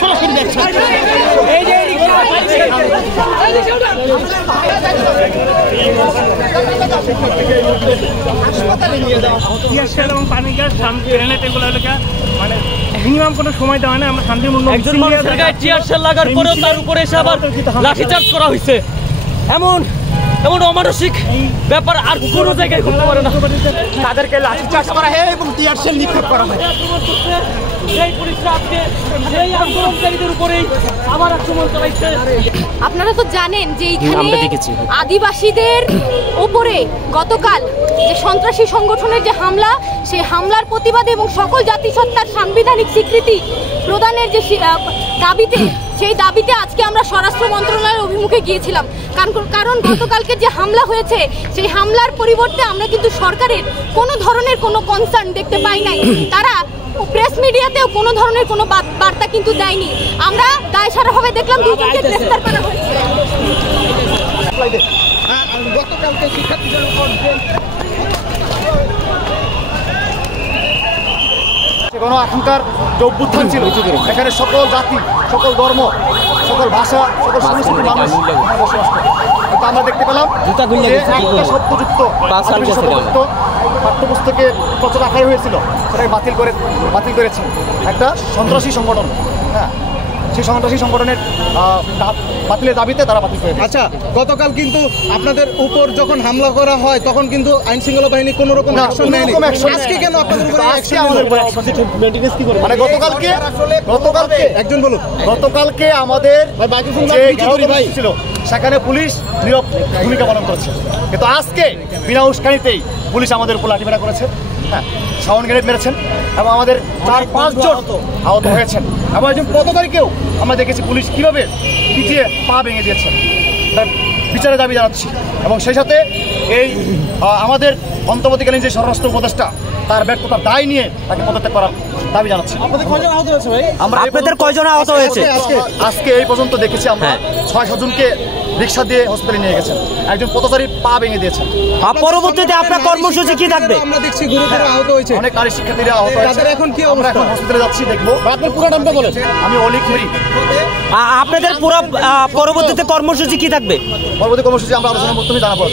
সরাসরি দেখছেন। এবং পানি গ্যাস গ্রেনেড এগুলো মানে মিনিমাম কোনো সময় দেওয়া না। আমরা শান্তিপূর্ণ একজন মানুষের গায়ে টিয়ার শেল লাগার পরেও তার উপরে এসে আবার লাঠিচার্জ করা হয়েছে। এমন অমানসিক ব্যাপার আর কোনো জায়গায় ঘটতে পারে না। তাদেরকে লাঠিচার্জ করা হয় এবং টিয়ার শেল নিক্ষেপ করা হয়। এই পুলিশরা আজকে এই আন্দোলনকারীদের উপরেই আবার আক্রমণ চালাইছে। আপনারা তো জানেন যে এইখানে আদিবাসীদের উপরে গতকাল যে সন্ত্রাসী সংগঠনের যে হামলা, সেই হামলার প্রতিবাদে এবং সকল জাতিসত্তার সাংবিধানিক স্বীকৃতি প্রদানের যে দাবিতে, সেই দাবিতে আজকে আমরা স্বরাষ্ট্র মন্ত্রণালয়ের অভিমুখে গিয়েছিলাম। কারণ গতকালকে যে হামলা হয়েছে, সেই হামলার পরিবর্তে আমরা কিন্তু সরকারের কোনো ধরনের কোনো কনসার্ন দেখতে পাই নাই। তারা প্রেস মিডিয়াতেও কোনো ধরনের কোনো বার্তা কিন্তু দেয়নি। আমরা দায়সারাভাবে দেখলাম দুজনকে গ্রেফতার করা হয়েছে। গতকালকে শিক্ষার্থীদের উপর কোনো এখনকার যে অভ্যুত্থান ছিল, এখানে সকল জাতি, সকল ধর্ম, সকল ভাষা, সকল সংস্কৃতির মানুষ বসবাস করে। কিন্তু আমরা দেখতে পেলাম যে একটা শব্দযুক্ত পাঠ্যপুস্তকে প্রচার আকারে হয়েছিল, সেটাকে বাতিল করেছে একটা সন্ত্রাসী সংগঠন। হ্যাঁ, সেই সন্ত্রাসী সংগঠনের বাতিলের দাবিতে তারা বাতিল করে। আচ্ছা, গতকাল কিন্তু আপনাদের উপর যখন হামলা করা হয় তখন কিন্তু আইন শৃঙ্খলা বাহিনী কোনো রকম অ্যাকশন নেয়নি। আজকে কেন আপনাদের উপর অ্যাকশন আমাদের উপর অ্যাকশন? মানে গতকালকে একজন বলুন, গতকালকে আমাদের ভাই ছিল, সেখানে পুলিশ নীরব ভূমিকা পালন করেছে। কিন্তু আজকে বিনা উস্কানিতেই পুলিশ আমাদের উপর লাঠিপেটা করেছে। হ্যাঁ, সাউন্ড গ্রেনেড মেরেছেন এবং আমাদের 4-5 জন আহত হয়েছেন। এবং একজন পথচারীকেও আমরা দেখেছি পুলিশ কীভাবে পিছিয়ে পা ভেঙে দিয়েছে। তার বিচারের দাবি জানাচ্ছি। এবং সেই সাথে এই আমাদের অন্তর্বর্তীকালীন যে স্বরাষ্ট্র উপদেষ্টা, তার ব্যর্থতার দায় নিয়ে তাকে পদত্যাগ করার দাবি জানাচ্ছি। আপনাদের কয়জন আহত হয়েছে ভাই? আপনাদের কয়জন আহত হয়েছে? আজকে এই পর্যন্ত দেখেছি আমরা 6 জনকে রিক্সা দিয়ে হসপিটালে নিয়ে গেছেন। একজন পথচারী পা ভেঙে দিয়েছেন। পরবর্তীতে আপনার কর্মসূচি কি থাকবে? আমরা দেখছি গুরুতর আহত হয়েছে, অনেক নারী শিক্ষার্থীরা আহত হয়েছে। তাদের এখন কি আমরা এখন হসপিটালে যাচ্ছি, দেখবো। আপনার পুরো নামটা বলেন। আমি অলিক মেরি। আপনাদের পুরো পরবর্তীতে কর্মসূচি কি থাকবে? পরবর্তী কর্মসূচি আমরা আলোচনার মাধ্যমে জানাবো।